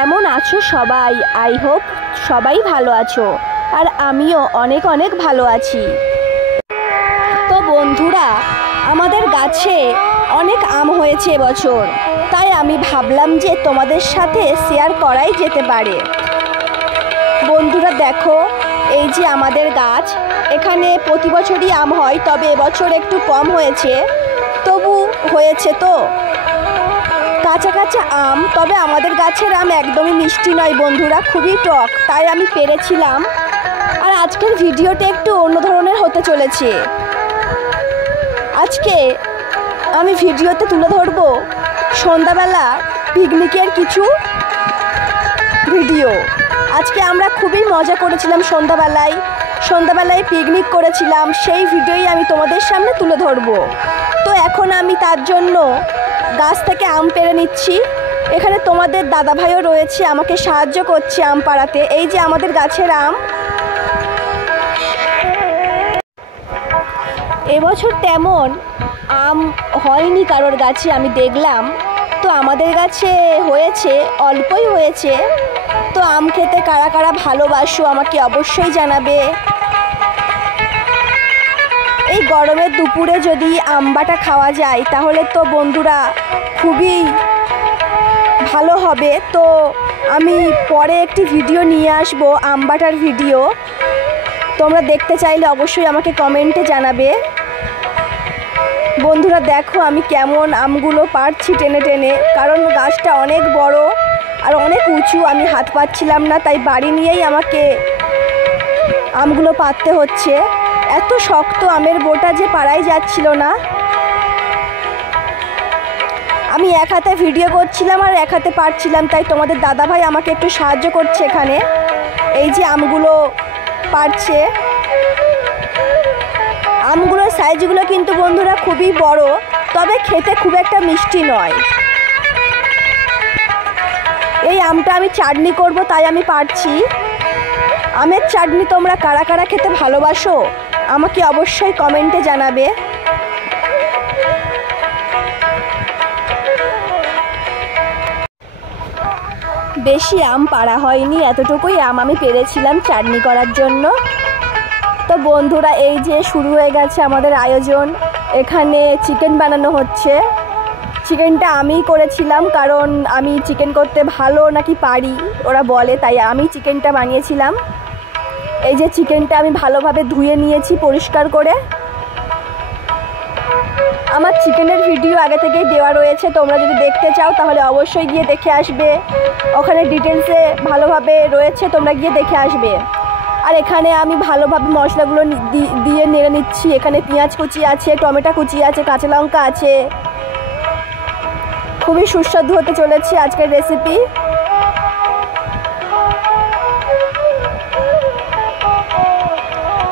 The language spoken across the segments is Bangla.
কেমন আছো সবাই? আই হোপ সবাই ভালো আছো, আর আমিও অনেক অনেক ভালো আছি। তো বন্ধুরা, আমাদের গাছে অনেক আম হয়েছে এবছর, তাই আমি ভাবলাম যে তোমাদের সাথে শেয়ার করাই যেতে পারে। বন্ধুরা দেখো, এই যে আমাদের গাছ, এখানে প্রতি বছরই আম হয়, তবে এবছর একটু কম হয়েছে, তবু হয়েছে তো কাঁচা কাঁচা আম। তবে আমাদের গাছের আম একদমই মিষ্টি নয় বন্ধুরা, খুবই টক, তাই আমি পেরেছিলাম। আর আজকের ভিডিওটা একটু অন্য ধরনের হতে চলেছে। আজকে আমি ভিডিওতে তুলে ধরবো সন্ধ্যাবেলা পিকনিকের কিছু ভিডিও। আজকে আমরা খুবই মজা করেছিলাম, সন্ধ্যাবেলায় পিকনিক করেছিলাম, সেই ভিডিওই আমি তোমাদের সামনে তুলে ধরবো। তো এখন আমি তার জন্য গাছ থেকে আম পেড়ে নিচ্ছি। এখানে তোমাদের দাদাভাইও রয়েছে, আমাকে সাহায্য করছে আম পাড়াতে। এই যে আমাদের গাছের আম। এবছর তেমন আম হয়নি কারোর গাছে, আমি দেখলাম। তো আমাদের গাছে হয়েছে, অল্পই হয়েছে। তো আম খেতে কারা কারা ভালোবাসো আমাকে অবশ্যই জানাবে। এই গরমের দুপুরে যদি আম বাটা খাওয়া যায় তাহলে তো বন্ধুরা খুবই ভালো হবে। তো আমি পরে একটি ভিডিও নিয়ে আসবো, আম বাটার ভিডিও। তোমরা দেখতে চাইলে অবশ্যই আমাকে কমেন্টে জানাবে। বন্ধুরা দেখো আমি কেমন আমগুলো পাড়ছি টেনে টেনে, কারণ গাছটা অনেক বড় আর অনেক উঁচু, আমি হাত পাচ্ছিলাম না, তাই বাড়ি নিয়েই আমাকে আমগুলো পাড়তে হচ্ছে। এত শক্ত আমের বোটা যে পাড়াই যাচ্ছিল না। আমি এক হাতে ভিডিও করছিলাম আর এক হাতে পাড়ছিলাম, তাই তোমাদের দাদাভাই আমাকে একটু সাহায্য করছে এখানে। এই যে আমগুলো পাড়ছে, আমগুলোর সাইজগুলো কিন্তু বন্ধুরা খুবই বড়, তবে খেতে খুব একটা মিষ্টি নয়। এই আমটা আমি চাটনি করব, তাই আমি পাড়ছি। আমের চাটনি তোমরা কারা কারা খেতে ভালোবাসো আমাকে অবশ্যই কমেন্টে জানাবে। বেশি আম পাড়া হয়নি, এতটুকুই আম আমি পেরেছিলাম চাটনি করার জন্য। তো বন্ধুরা এই যে শুরু হয়ে গেছে আমাদের আয়োজন। এখানে চিকেন বানানো হচ্ছে। চিকেনটা আমিই করেছিলাম, কারণ আমি চিকেন করতে ভালো নাকি পারি ওরা বলে, তাই আমি চিকেনটা বানিয়েছিলাম। এই যে চিকেনটা আমি ভালোভাবে ধুয়ে নিয়েছি পরিষ্কার করে। আমার চিকেনের ভিডিও আগে থেকেই দেওয়া রয়েছে, তোমরা যদি দেখতে চাও তাহলে অবশ্যই গিয়ে দেখে আসবে। ওখানে ডিটেলসে ভালোভাবে রয়েছে, তোমরা গিয়ে দেখে আসবে। আর এখানে আমি ভালোভাবে মশলাগুলো দিয়ে নেড়ে নিচ্ছি। এখানে পেঁয়াজ কুচি আছে, টমেটো কুচি আছে, কাঁচা লঙ্কা আছে। খুবই সুস্বাদু হতে চলেছে আজকের রেসিপি।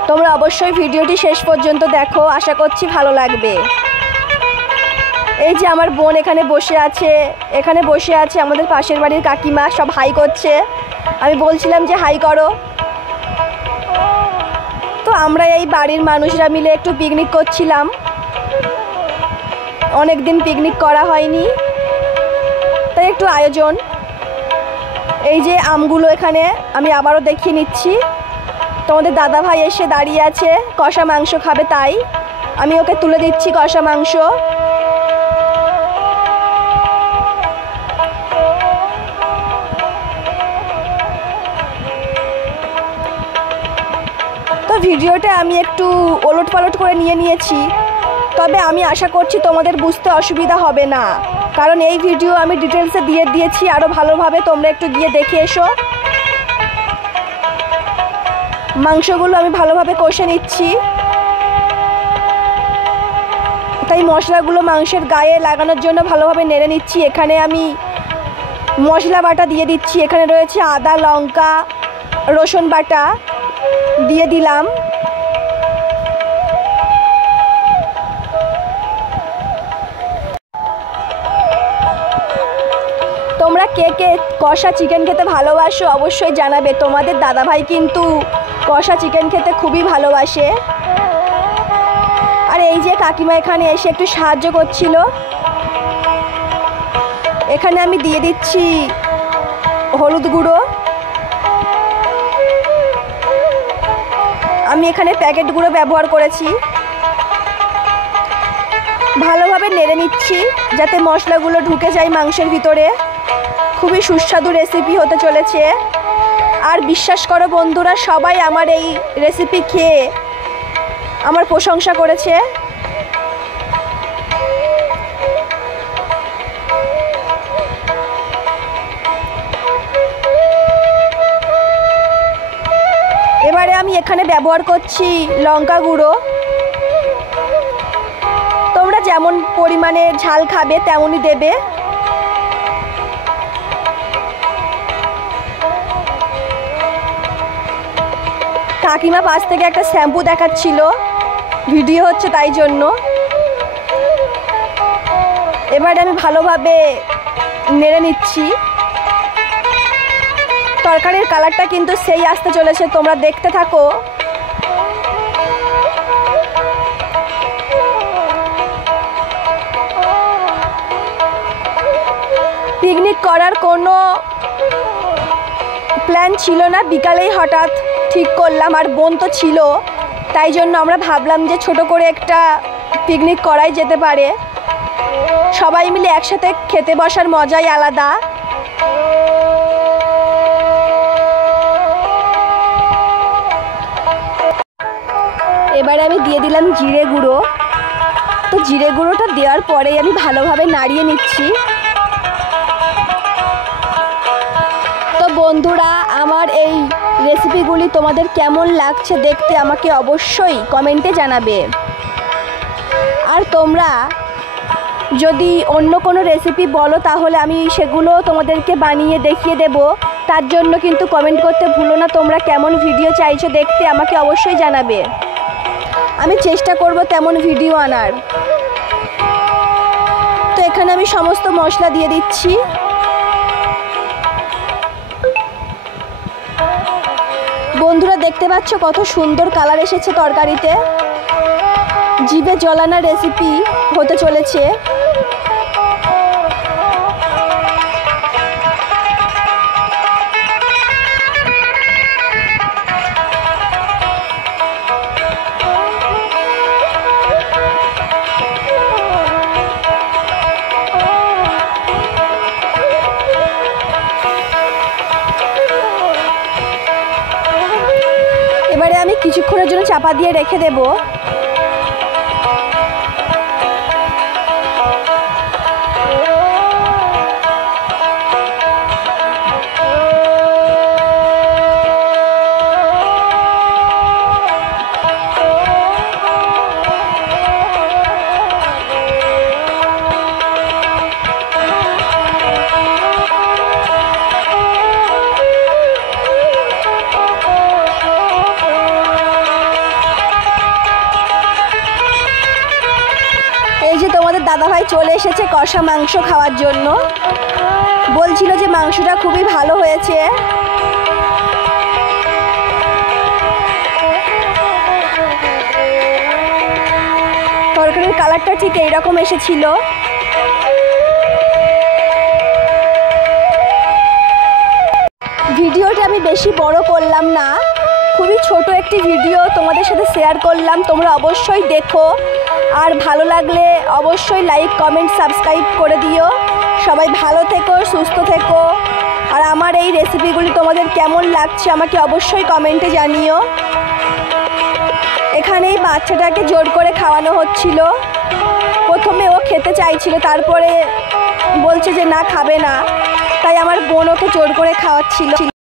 তোমরা অবশ্যই ভিডিওটি শেষ পর্যন্ত দেখো, আশা করছি ভালো লাগবে। এই যে আমার বোন এখানে বসে আছে আমাদের পাশের বাড়ির কাকিমা, সব হাই করছে। আমি বলছিলাম যে হাই করো। তো আমরা এই বাড়ির মানুষরা মিলে একটু পিকনিক করছিলাম, অনেক দিন পিকনিক করা হয়নি, তাই একটু আয়োজন। এই যে আমগুলো এখানে আমি আবারও দেখিয়ে নিচ্ছি। তোমাদের দাদাভাই এসে দাঁড়িয়ে আছে, কষা মাংস খাবে, তাই আমি ওকে তুলে দিচ্ছি কষা মাংস। তো ভিডিওটা আমি একটু ওলট পালট করে নিয়েছি, তবে আমি আশা করছি তোমাদের বুঝতে অসুবিধা হবে না, কারণ এই ভিডিও আমি ডিটেলসে দিয়ে দিয়েছি আরও ভালোভাবে। তোমরা একটু গিয়ে দেখে এসো। মাংসগুলো আমি ভালোভাবে কষে নিচ্ছি, তাই মশলাগুলো মাংসের গায়ে লাগানোর জন্য ভালোভাবে নেড়ে নিচ্ছি। এখানে আমি মশলা বাটা দিয়ে দিচ্ছি। এখানে রয়েছে আদা, লঙ্কা, রসুন বাটা দিয়ে দিলাম। তোমরা কে কে কষা চিকেন খেতে ভালোবাসো অবশ্যই জানাবে। তোমাদের দাদাভাই কিন্তু কষা চিকেন খেতে খুবই ভালোবাসে। আর এই যে কাকিমা এখানে এসে একটু সাহায্য করছিল। এখানে আমি দিয়ে দিচ্ছি হলুদ গুঁড়ো, আমি এখানে প্যাকেট গুঁড়ো ব্যবহার করেছি। ভালোভাবে নেড়ে নিচ্ছি যাতে মশলাগুলো ঢুকে যায় মাংসের ভিতরে। খুবই সুস্বাদু রেসিপি হতে চলেছে। আর বিশ্বাস করো বন্ধুরা, সবাই আমার এই রেসিপি খেয়ে আমার প্রশংসা করেছে। এবারে আমি এখানে ব্যবহার করছি লঙ্কা গুঁড়ো। তোমরা যেমন পরিমাণে ঝাল খাবে তেমনই দেবে। কাকিমা পাশ থেকে একটা শ্যাম্পু দেখাচ্ছিল, ভিডিও হচ্ছে তাই জন্য। এবারে আমি ভালোভাবে নেড়ে নিচ্ছি। তরকারির কালারটা কিন্তু সেই আসতে চলেছে, তোমরা দেখতে থাকো। পিকনিক করার কোনো প্ল্যান ছিল না, বিকালেই হঠাৎ ঠিক করলাম। আর বোন তো ছিল, তাই জন্য আমরা ভাবলাম যে ছোট করে একটা পিকনিক করাই যেতে পারে। সবাই মিলে একসাথে খেতে বসার মজাই আলাদা। এবারে আমি দিয়ে দিলাম জিরে গুঁড়ো। তো জিরে গুঁড়োটা দেওয়ার পরেই আমি ভালোভাবে নাড়িয়ে নিচ্ছি। তো বন্ধুরা, আমার এই রেসিপিগুলি তোমাদের কেমন লাগছে দেখতে আমাকে অবশ্যই কমেন্টে জানাবে। আর তোমরা যদি অন্য কোনো রেসিপি বলো তাহলে আমি সেগুলো তোমাদেরকে বানিয়ে দেখিয়ে দেব। তার জন্য কিন্তু কমেন্ট করতে ভুলো না। তোমরা কেমন ভিডিও চাইছো দেখতে আমাকে অবশ্যই জানাবে। আমি চেষ্টা করব তেমন ভিডিও আনার। তো এখানে আমি সমস্ত মশলা দিয়ে দিচ্ছি। বন্ধুরা দেখতে পাচ্ছ কত সুন্দর কালার এসেছে তরকারিতে। জিভে জলানো রেসিপি হতে চলেছে। এবারে আমি কিছুক্ষণের জন্য চাপা দিয়ে রেখে দেব। এই যে তোমাদের দাদাভাই চলে এসেছে কষা মাংস খাওয়ার জন্য। বলছিল যে মাংসটা খুবই ভালো হয়েছে। তরকারির কালারটা ঠিক এইরকম এসেছিল। ভিডিওটা আমি বেশি বড় করলাম না, খুবই ছোট একটি ভিডিও তোমাদের সাথে শেয়ার করলাম। তোমরা অবশ্যই দেখো, আর ভালো লাগলে অবশ্যই লাইক কমেন্ট সাবস্ক্রাইব করে দিও। সবাই ভালো থেকো, সুস্থ থেকো। আর আমার এই রেসিপিগুলি তোমাদের কেমন লাগছে আমাকে অবশ্যই কমেন্টে জানিও। এখানে এই বাচ্চাটাকে জোর করে খাওয়ানো হচ্ছিল। প্রথমে ও খেতে চাইছিল, তারপরে বলছে যে না খাবে না, তাই আমার বোন ওকে জোর করে খাওয়াচ্ছিল।